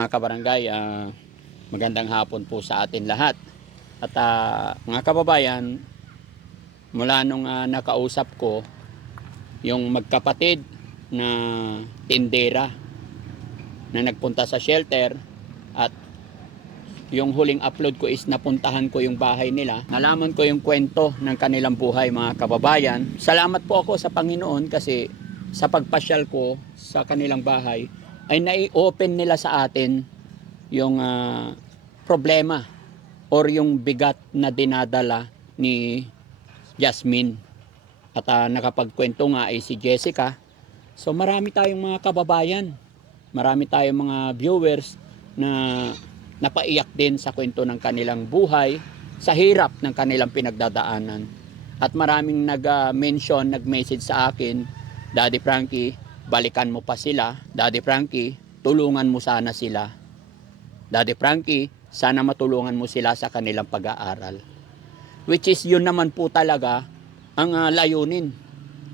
Mga kabarangay, magandang hapon po sa atin lahat. At mga kababayan, mula nung nakausap ko yung magkapatid na tindera na nagpunta sa shelter at yung huling upload ko is napuntahan ko yung bahay nila. Nalaman ko yung kwento ng kanilang buhay, mga kababayan. Salamat po ako sa Panginoon kasi sa pagpasyal ko sa kanilang bahay ay nai-open nila sa atin yung problema or yung bigat na dinadala ni Jasmine. At nakapagkwento nga ay si Jessica. So marami tayong mga kababayan, marami tayong mga viewers na napaiyak din sa kwento ng kanilang buhay, sa hirap ng kanilang pinagdadaanan. At maraming nag-mention, nag-message sa akin, Daddy Frankie, balikan mo pa sila. Daddy Frankie, tulungan mo sana sila. Daddy Frankie, sana matulungan mo sila sa kanilang pag-aaral. Which is yun naman po talaga ang layunin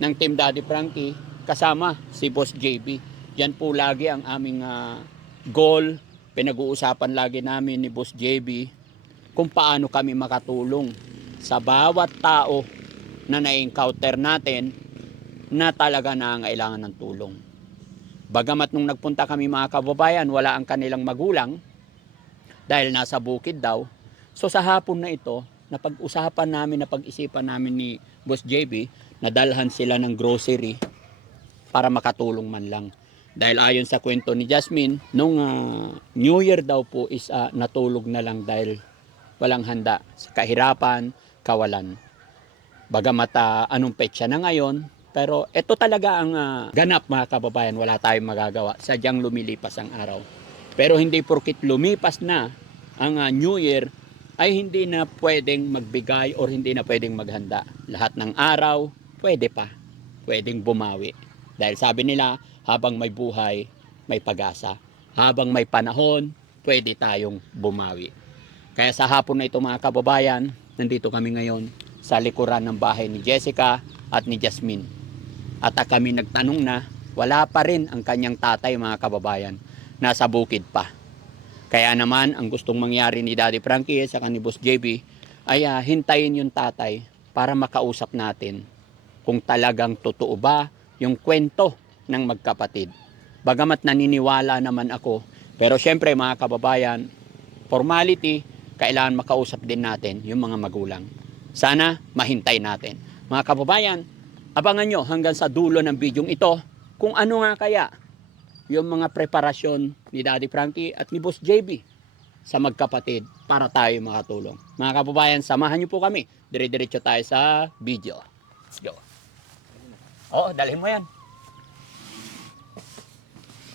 ng Team Daddy Frankie kasama si Boss JB. Yan po lagi ang aming goal. Pinag-uusapan lagi namin ni Boss JB kung paano kami makatulong sa bawat tao na na-encounter natin na talaga nangangailangan ng tulong. Bagamat nung nagpunta kami, mga kababayan, wala ang kanilang magulang dahil nasa bukid daw. So sa hapon na ito, napag-usapan namin, napag-isipan namin ni Boss JB na dalhan sila ng grocery para makatulong man lang. Dahil ayon sa kwento ni Jasmine, nung New Year daw po is natulog na lang dahil walang handa sa kahirapan, kawalan. Bagamat anong petsa na ngayon, pero ito talaga ang ganap, mga kababayan, wala tayong magagawa. Sadyang lumilipas ang araw. Pero hindi porkit lumipas na ang New Year ay hindi na pwedeng magbigay or hindi na pwedeng maghanda. Lahat ng araw, pwede pa. Pwedeng bumawi. Dahil sabi nila, habang may buhay, may pag-asa. Habang may panahon, pwede tayong bumawi. Kaya sa hapon na ito, mga kababayan, nandito kami ngayon sa likuran ng bahay ni Jessica at ni Jasmine. At kami nagtanong na, wala pa rin ang kanyang tatay, mga kababayan. Nasa bukid pa. Kaya naman, ang gustong mangyari ni Daddy Frankie sa ni Boss JB ay hintayin yung tatay para makausap natin kung talagang totoo ba yung kwento ng magkapatid. Bagamat naniniwala naman ako, pero syempre, mga kababayan, formality, kailangan makausap din natin yung mga magulang. Sana mahintay natin. Mga kababayan, abangan nyo hanggang sa dulo ng bidyong ito kung ano nga kaya yung mga preparasyon ni Daddy Frankie at ni Boss JB sa magkapatid para tayo makatulong. Mga kababayan, samahan nyo po kami. Dire-diretso tayo sa video. Let's go. Oo, dalhin mo yan.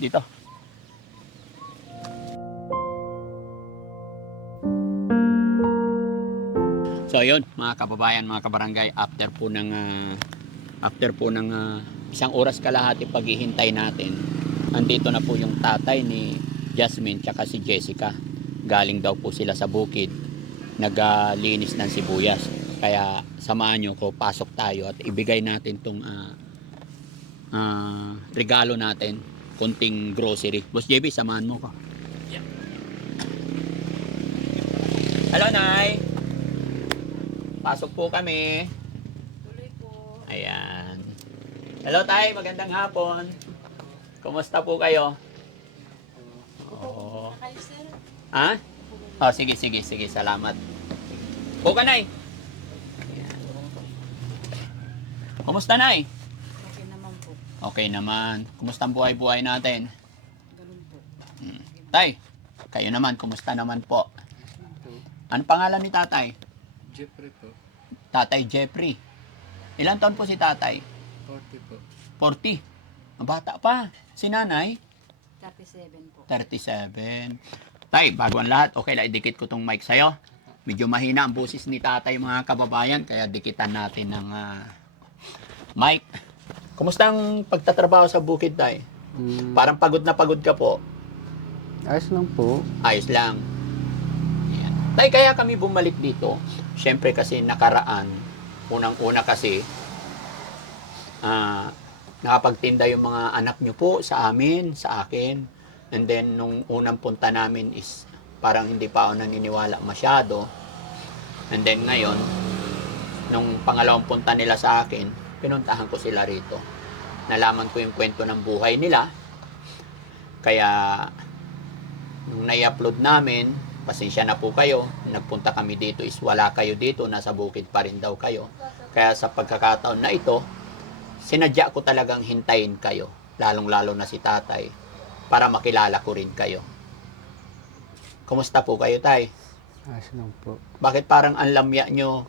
Dito. So yun, mga kababayan, mga kabarangay, after po ng isang oras kalahati paghihintay natin, andito na po yung tatay ni Jasmine tsaka si Jessica. Galing daw po sila sa bukid, naglinis ng sibuyas. Kaya samahan nyo ko, pasok tayo at ibigay natin tong regalo natin, konting grocery. Boss JB, samahan mo ko. Yeah. Hello, Nay. Pasok po kami. Tuloy po. Ayan. Hello, Tay. Magandang hapon. Kumusta po kayo? Oo. Kayo, sir? Ha? Oh, sige. Salamat. Po ka, Nay. Ayan. Kumusta, Nay? Okay naman po. Okay naman. Kumusta ang buhay-buhay natin? Ganun po. Tay, kayo naman. Kumusta naman po? Ano pangalan ni Tatay? Jeffrey po. Tatay Jeffrey. Ilan taon po si Tatay? 40 po. 40. Ang bata pa. Si Nanay? 37 po. 37. Tay, bago ang lahat, okay lang idikit ko tong mic sa'yo. Medyo mahina ang boses ni Tatay, mga kababayan, kaya dikitan natin ng mic. Kumusta ang pagtatrabaho sa bukid, Tay? Parang pagod na pagod ka po. Ayos lang po. Ayos lang. Ayan. Tay, kaya kami bumalik dito. Siyempre kasi nakaraan, unang-una kasi, nakapagtinda yung mga anak nyo po sa amin, sa akin. And then, nung unang punta namin is parang hindi pa ako naniniwala masyado. And then, ngayon, nung pangalawang punta nila sa akin, pinuntahan ko sila rito. Nalaman ko yung kwento ng buhay nila. Kaya, nung nai-upload namin, pasensya na po kayo, nagpunta kami dito is wala kayo dito, nasa bukid pa rin daw kayo. Kaya sa pagkakataon na ito, sinadya ko talagang hintayin kayo, lalong-lalo na si tatay, para makilala ko rin kayo. Kumusta po kayo, tay? Ayos lang po. Bakit parang ang lamya nyo?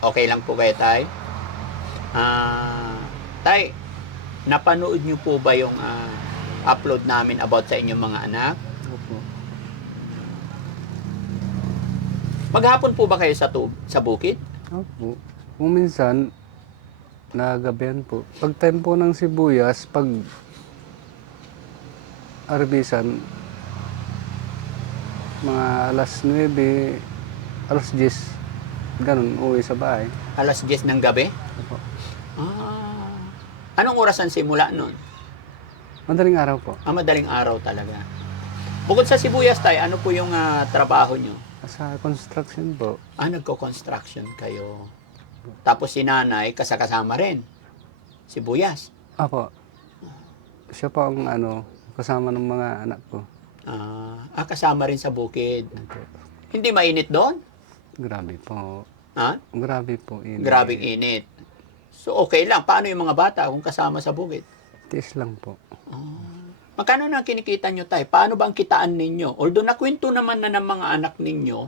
Okay lang po kayo, tay? Tay, napanood nyo po ba yung upload namin about sa inyong mga anak? Opo. Maghapon po ba kayo sa bukid? Opo. Kung minsan, nagabihan po. Pag time po ng sibuyas, pag arbisan, mga alas 9, alas 10, ganun, uwi sa bahay. Alas 10 ng gabi? Opo. Anong oras ang simula nun? Madaling araw po. Madaling araw talaga. Bukod sa sibuyas, tay, ano po yung trabaho nyo? Sa construction po. Nagko-construction kayo. Tapos si nanay, kasama rin. Sibuyas. Opo. Siya po ang kasama ng mga anak ko. Kasama rin sa bukid. Opo. Hindi mainit doon? Grabe po. Ha? Grabe po. Grabing init. So okay lang. Paano yung mga bata kung kasama sa bukid? Tiis lang po. Magkano na kinikita nyo, tay? Paano ba ang kitaan ninyo? Although nakwento naman na ng mga anak ninyo,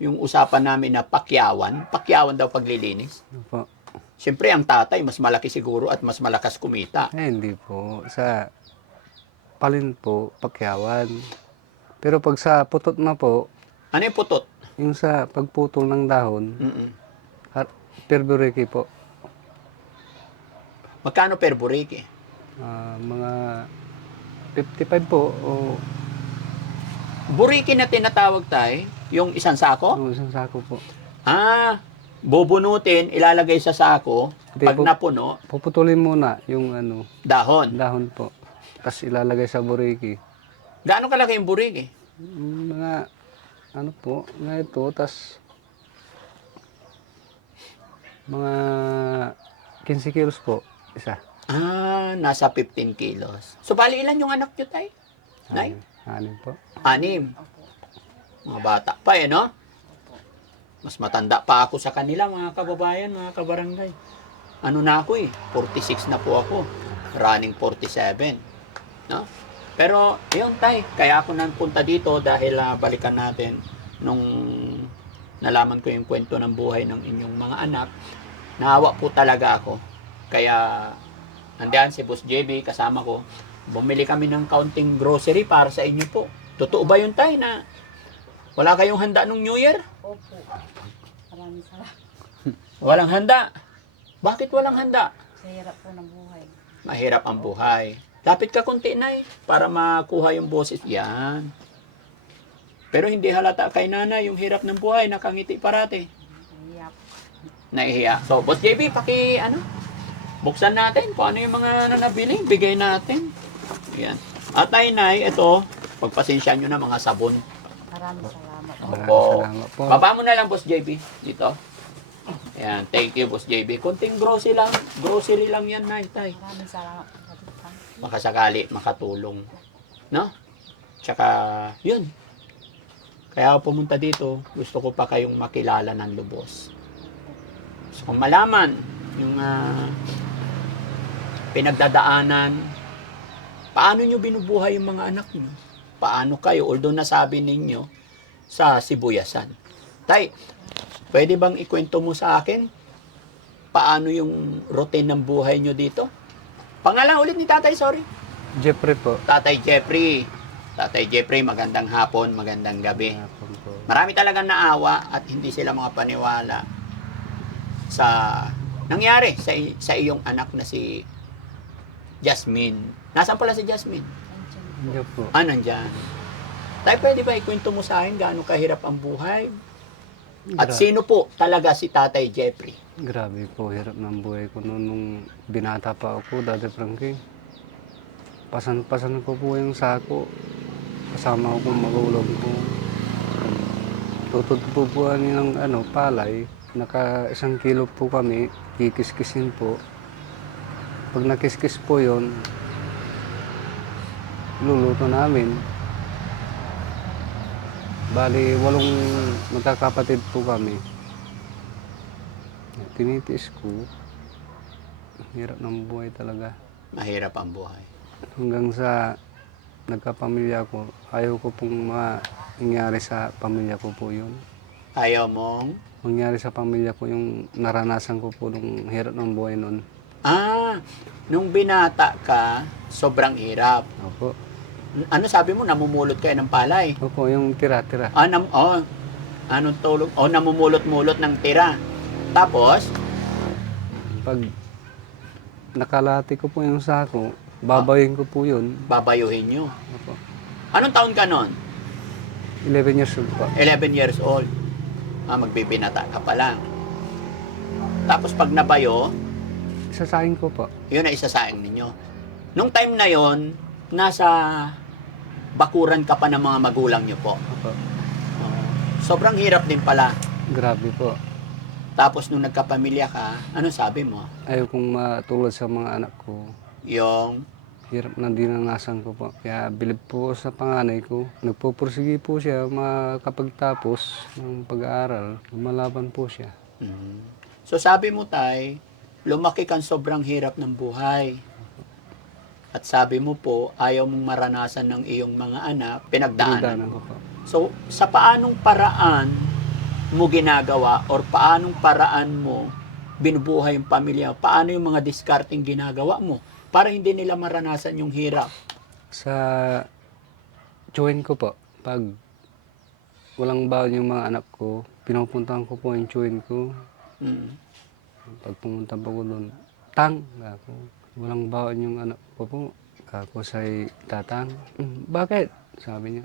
yung usapan namin na pakyawan daw paglilinis. Opo. Siyempre, ang tatay, mas malaki siguro at mas malakas kumita. Hindi po. Sa palin po, pakyawan. Pero pag sa putot na po, Ano yung putot? yung sa pagputol ng dahon, Mm-mm. perbureki po. Magkano per buriki? Mga 55 po o Buriki na tinatawag, tay, yung isang sako? isang sako po. Bubunutin, ilalagay sa sako, Hindi pag po. napuno, Puputulin muna yung dahon. dahon po. Tapos ilalagay sa bureki. Gaano kalaki yung buriki? Mga po, nga ito, tas mga 15 kilos po, isa. Nasa 15 kilos. So, bali ilan yung anak nyo, tay? Nay? Anim po. 6. Opo. Mga bata pa, no? Mas matanda pa ako sa kanila, mga kababayan, mga kabarangay. Ano na ako 46 na po ako. Running 47. No? Pero, yun, tay. Kaya ako nagpunta dito dahil balikan natin nung nalaman ko yung kwento ng buhay ng inyong mga anak. Naawa po talaga ako. Kaya, nandiyan si Boss JB, kasama ko. Bumili kami ng kaunting grocery para sa inyo po. Totoo ba yun, tay, na wala kayong handa nung New Year? Opo. Maraming salamat. Walang handa. Bakit walang handa? Sa hirap po ng buhay. Mahirap ang buhay. Lapit ka konti, nay, para makuha yung boses. Yan. Pero hindi halata kay nanay yung hirap ng buhay, nakangiti parate. Iyak. Nahihiya. So, Boss JB, buksan natin kung ano yung mga nanabili, bigay natin. Yan. At ay, nay, ito, pagpasensya nyo na mga sabon. Maraming salamat. Opo. Salamat po. Baba mo na lang, Boss JB, dito. Yan, thank you, Boss JB. Kunting grocery lang yan, nay, tay. Maraming salamat. Makasakali, makatulong. No? Tsaka, yun. Kaya ako pumunta dito, gusto ko pa kayong makilala ng lubos. So, kung malaman yung pinagdadaanan, paano nyo binubuhay yung mga anak nyo? Paano kayo? Although nasabi ninyo sa Sibuyasan. Tay, pwede bang ikwento mo sa akin paano yung routine ng buhay nyo dito? Pangalan ulit ni tatay, sorry. Jeffrey po. Tatay Jeffrey. Tatay Jeffrey, magandang hapon, magandang gabi. Hapon po. Marami talagang naawa at hindi sila mga paniwala sa nangyari sa iyong anak na si Jasmine. Nasaan pala si Jasmine? Hindi po. Nandyan. Tay, pwede ba ikwento mo sa akin gaano kahirap ang buhay? At Gra- sino po talaga si Tatay Jeffrey? Grabe po, hirap ng buhay ko noon nung binata pa ako, Daddy Frankie. Pasan-pasan ko po yung sako. Kasama ko kung magulang ko. Tututbubuan ng palay. Naka 1 kilo po kami, kikiskisin po. Pag nakiskis po yon, luluto namin. Bali, 8 magkakapatid po kami. Tinitiis ko. Hirap ng buhay talaga. Mahirap ang buhay. Hanggang sa nagkapamilya ko, ayaw ko pong mangyari sa pamilya ko po yun. Ayaw mong? Mangyari sa pamilya ko yung naranasan ko po nung hirap ng buhay noon. Nung binata ka, sobrang hirap. Opo. Ano sabi mo, namumulot kayo ng palay? Opo, yung tira-tira. Anong tulog? Namumulot-mulot ng tira. Tapos, Pag nakalati ko po yung sako, babayin ko po yun. babayuhin nyo. Opo. Anong taon ka nun? 11 years old po. 11 years old. Magbibinata ka pa lang. Tapos pag nabayo, Isasahin ko po. yun ay isasaing ninyo. Nung time na yon, nasa bakuran ka pa ng mga magulang nyo po. Opo. Sobrang hirap din pala. Grabe po. Tapos nung nagkapamilya ka, ano sabi mo? Ayaw kong matulad sa mga anak ko. Yung, Hirap na dinanasan ko po. Kaya bilib po sa panganay ko. Nagpupursige po siya makapagtapos ng pag-aaral. Lumalaban po siya. So sabi mo tay, lumaki kang sobrang hirap ng buhay. At sabi mo po, ayaw mong maranasan ng iyong mga anak, pinagdaanan Pinagdaanan mo. ko po. So sa paanong paraan mo ginagawa or paanong paraan mo binubuhay yung pamilya? Paano yung mga discarding ginagawa mo para hindi nila maranasan yung hirap? Sa chewin ko po, pag walang baon yung mga anak ko, pinupuntahan ko po yung chewin ko. Mm. Pag pumunta po ko doon, tang, ako. Walang baon yung anak ko po. Kako say tatang. Bakit? Sabi niya,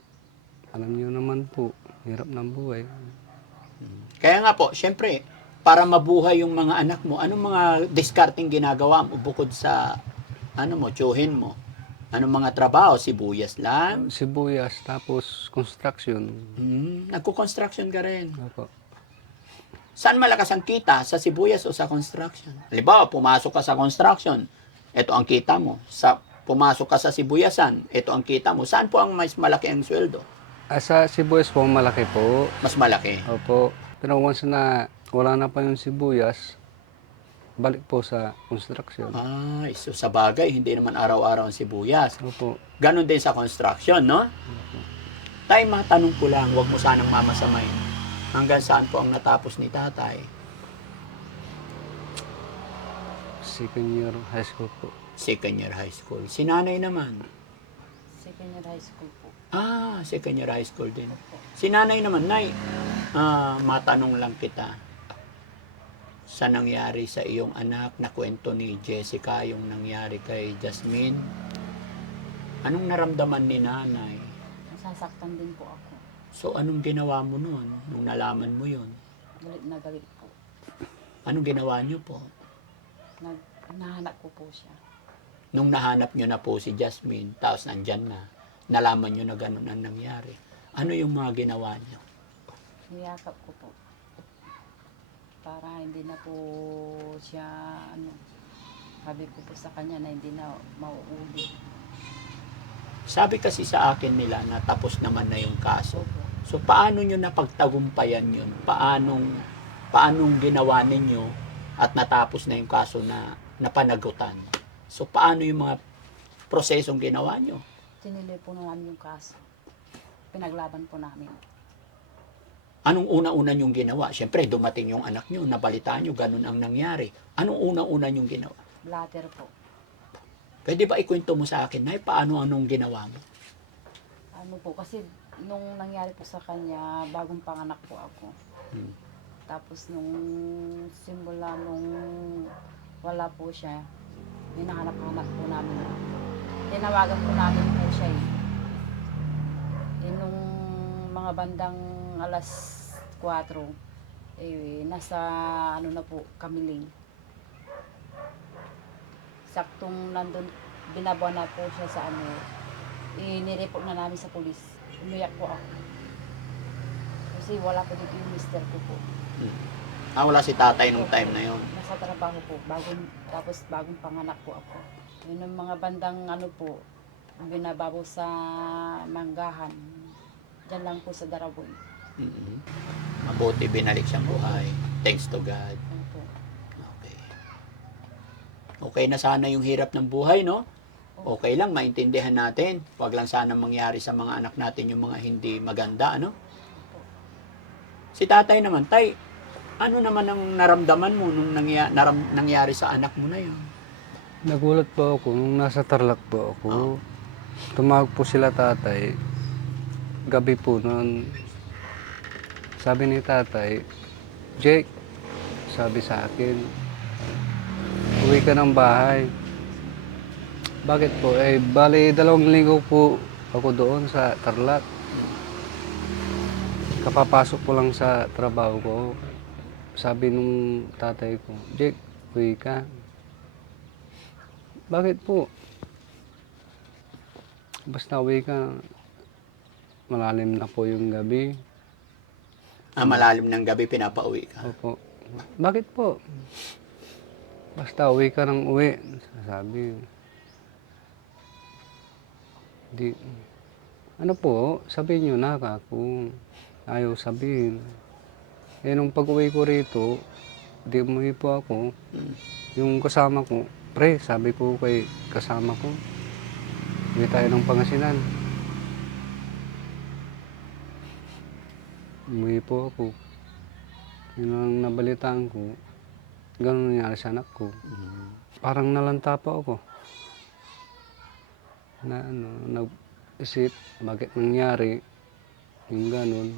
alam niyo naman po, hirap ng buhay. Kaya nga po, syempre, para mabuhay yung mga anak mo, anong mga discarding ginagawa mo bukod sa tsuhin mo? Anong mga trabaho? Sibuyas lang? Sibuyas, tapos construction. Nagko-construction ka rin. Opo. Saan malakas ang kita? Sa sibuyas o sa construction? Halimbawa, pumasok ka sa construction, ito ang kita mo. Pumasok ka sa sibuyasan, ito ang kita mo. Saan po ang mas malaki ang sweldo? Sa sibuyas po, malaki po. Mas malaki. Opo. Pero once na wala na pa yung sibuyas, balik po sa construction. So sa bagay, hindi naman araw-araw ang sibuyas. Opo. Ganon din sa construction, no? Tay, matanong ko lang, huwag mo sanang mamasamay. Hanggang saan po ang natapos ni tatay? Second year high school po. Second year high school. Si nanay naman? Second year high school po. Second year high school din. Si nanay naman, nay, matanong lang kita. Sa nangyari sa iyong anak na kwento ni Jessica, yung nangyari kay Jasmine, anong naramdaman ni nanay? Nasasaktan din po ako. So, anong ginawa mo noon nung nalaman mo yun? Galit na galit po. Anong ginawa niyo po? Nahanap ko po siya. Nung nahanap niyo na po si Jasmine, tapos nandyan na, nalaman niyo na ganun ang nangyari. Ano yung mga ginawa niyo? Niyakap ko po. Para hindi na po siya, sabi ko po sa kanya na hindi na mauuli. Sabi kasi sa akin nila na tapos naman na yung kaso. So, paano nyo napagtagumpayan yun? Paanong ginawa ninyo at natapos na yung kaso na napanagutan? So, paano yung mga prosesong ginawa nyo? Tinuloy po namin yung kaso. Pinaglaban po namin. Anong una-una nyong ginawa? Siyempre, dumating yung anak nyo, nabalitaan nyo, ganun ang nangyari. Anong una-una nyong ginawa? Blatter po. Pwede ba ikwento mo sa akin, Nay, anong ginawa mo? Ano po, kasi nung nangyari po sa kanya, bagong panganak po ako. Tapos nung simula nung wala po siya, hinahanap-hanap po namin. Tinawagan po namin po siya eh. Nung mga bandang alas 4, nasa ano na po, Kamiling. Saktong nandun, binabawa na po siya sa ano, nireport na namin sa pulis. Umiyak po ako. Kasi wala po dito yung mister ko po. Wala si tatay nung time na yon. Nasa trabaho po, bagong panganak po ako. Yun yung mga bandang ano po, binababaw sa Manggahan. Diyan lang po sa Daraboy. Mabuti binalik siyang buhay. Thanks to God. Ano po. Okay. Okay na sana yung hirap ng buhay, no? Okay lang, maintindihan natin. Huwag lang sana mangyari sa mga anak natin yung mga hindi maganda, ano? Si tatay naman, tay, ano naman ang naramdaman mo nung nangyari sa anak mo na yun? Nagulat po ako nung nasa Tarlac po ako. Tumawag po sila tatay. Gabi po noon. Sabi ni tatay, Jake, sabi sa akin, uwi ka ng bahay. Bakit po? Bali 2 linggo po ako doon sa Tarlac. Kapapasok ko lang sa trabaho ko. Sabi nung tatay ko, Jake, uwi ka. Bakit po? Basta uwi ka, malalim na po yung gabi. Malalim ng gabi, pinapauwi ka. Opo. Bakit po? Basta uwi ka ng uwi. Sabi. Di, ano po, sabihin nyo na ako. Ayaw sabihin. Nung pag-uwi ko rito, di umuwi po ako. Yung kasama ko, pre, sabi ko kay kasama ko, uwi tayo ng Pangasinan. Umuwi po ako. Yun ang nabalitaan ko. Ganun nangyari sa anak ko. Parang nalanta pa ako. Na nag-isip, bakit nangyari. Yung ganun.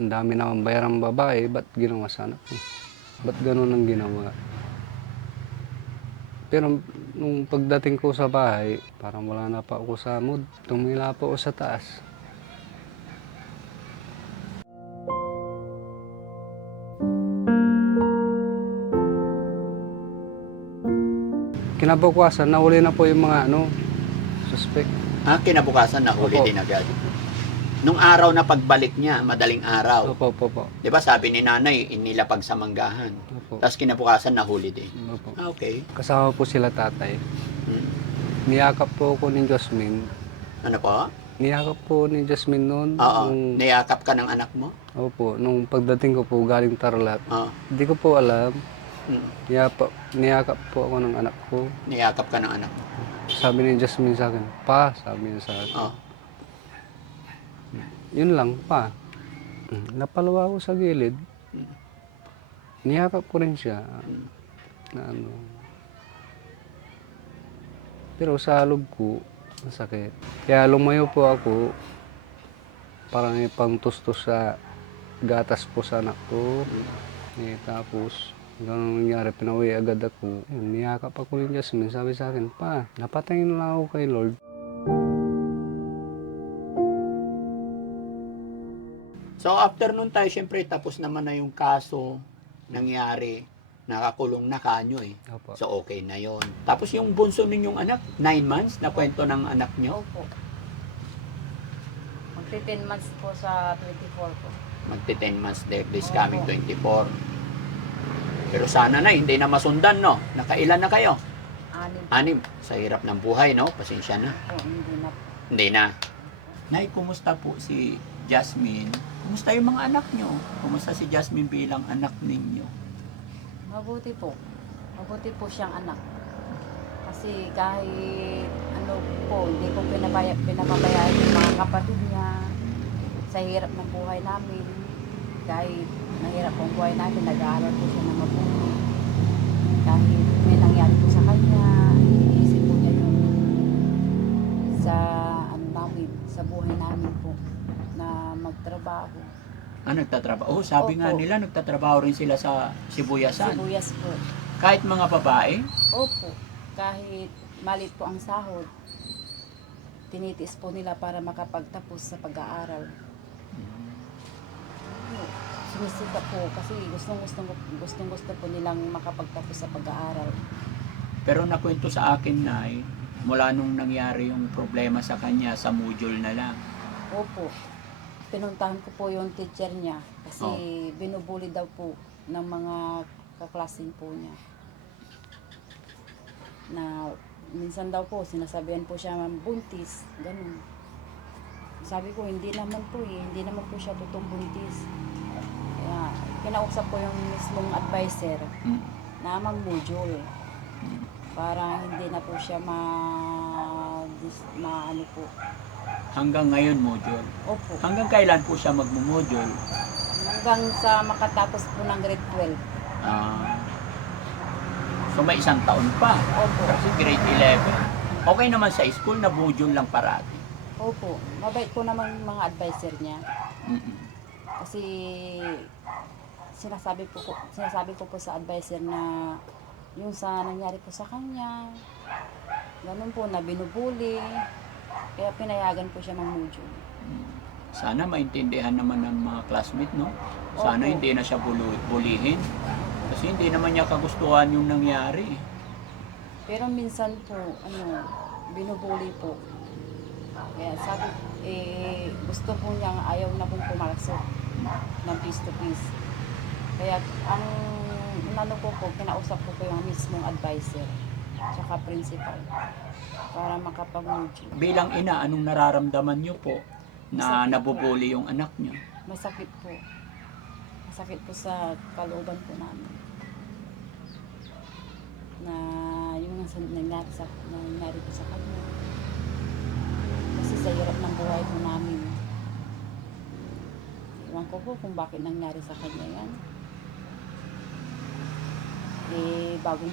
Ang dami naman bayarang babae, ba't ginawa sa anak ko? Ba't ganun ang ginawa? Pero nung pagdating ko sa bahay, parang wala na pa ako sa mood. Tumila pa ako sa taas. Kinabukasan, nahuli na po yung mga suspect. Kinabukasan nahuli Opo. din agad. Nung araw na pagbalik niya, madaling araw. Opo. 'Di ba sabi ni nanay, inilapag sa Manggahan. Opo. Tapos kinabukasan nahuli din. Opo. Okay. Kasama po sila tatay. Hmm. Niyakap po ako ni Jasmine. Ano po? Niyakap po ni Jasmine noon. Oo. Niyakap ka ng anak mo? Opo, nung pagdating ko po galing Tarlac. Oo. Hindi ko po alam. Hmm. Niyakap po ako ng anak ko. Niyakap ka ng anak mo? Sabi ni Jasmine sa akin, pa, sabi niya sa akin. Oo. Yun lang, pa. Napalawa ako sa gilid. Niyakap ko rin siya. Na Pero sa loob ko, masakit. Kaya lumayo po ako. Parang ipangtustos sa gatas po sa anak ko. Tapos, ganun nangyari, pinauwi agad ako. Yun, niyakap ako ni Jasmine, sabi sa akin, pa, napatayin na ako kay Lord. So after nun tayo, syempre tapos naman na yung kaso nangyari. Nakakulong na kanyo eh. Opo. So okay na yon. Tapos yung bunso ninyong anak, 9 months na kwento ng anak nyo. Opo. Magti 10 months po sa 24 po. Magti 10 months this coming 24. Pero sana na hindi na masundan, no? Nakailan na kayo? 6 6. Sa hirap ng buhay, no? Pasensya na. po, hindi na po. Hindi na. Nay, kumusta po si Jasmine? Kumusta yung mga anak nyo? Kumusta si Jasmine bilang anak ninyo? Mabuti po. Mabuti po siyang anak. Kasi kahit ano po, hindi ko pinapabayaan yung mga kapatid niya sa hirap ng buhay namin. Kahit mahirap ang buhay namin, nag-aaral po siya ng mabuti. Kahit may nangyari po sa kanya, iniisip po niya yung sa namin, sa buhay namin po na magtrabaho. Nagtatrabaho. Sabi nga Opo. nila, nagtatrabaho rin sila sa Sibuyasan. Sibuyas po. Kahit mga babae. Opo. Kahit malit po ang sahod, tinitiis po nila para makapagtapos sa pag-aaral. So, Sinisika po kasi gustong-gusto po nilang makapagtapos sa pag-aaral. Pero nakwento sa akin, Nay, mula nung nangyari yung problema sa kanya, sa module na lang. Opo, pinuntahan ko po yung teacher niya kasi Oh. binubuli daw po ng mga kaklase po niya. Na minsan daw po sinasabihan po siya buntis, ganun. Sabi ko hindi naman po hindi naman po siya totoong buntis. Kaya kinausap ko yung mismong advisor Mm. na mag-module para hindi na po siya ano po. Hanggang ngayon, module. Opo, Hanggang kailan po siya magmo-module? hanggang sa makatapos po ng grade 12. Ah, so may isang taon pa. Opo. Kasi grade 11. Okay naman sa school na module lang parati. Opo, mabait po naman yung mga advisor niya. Mm-mm. Kasi sinasabi ko po sa advisor na yung sa nangyari po sa kanya, ganun po na binubuli. Kaya pinayagan po siya mag-module. Sana maintindihan naman ng mga classmate, no? Sana Opo. hindi na siya bulihin. Kasi hindi naman niya kagustuhan yung nangyari. Pero minsan po, binubuli po. Kaya sabi, gusto po niya, ayaw na pong pumasok ng face to face. Kaya ang kinausap ko po yung mismong advisor, tsaka principal, para makapag-module. Bilang ina, anong nararamdaman niyo po na Masakit po. nabubuli yung anak niyo? Masakit po. Masakit po sa kalooban po namin. Na yung nangyari po sa kanya. Kasi sa hirap ng buhay po namin. Iwan ko po kung bakit nangyari sa kanya yan. Bago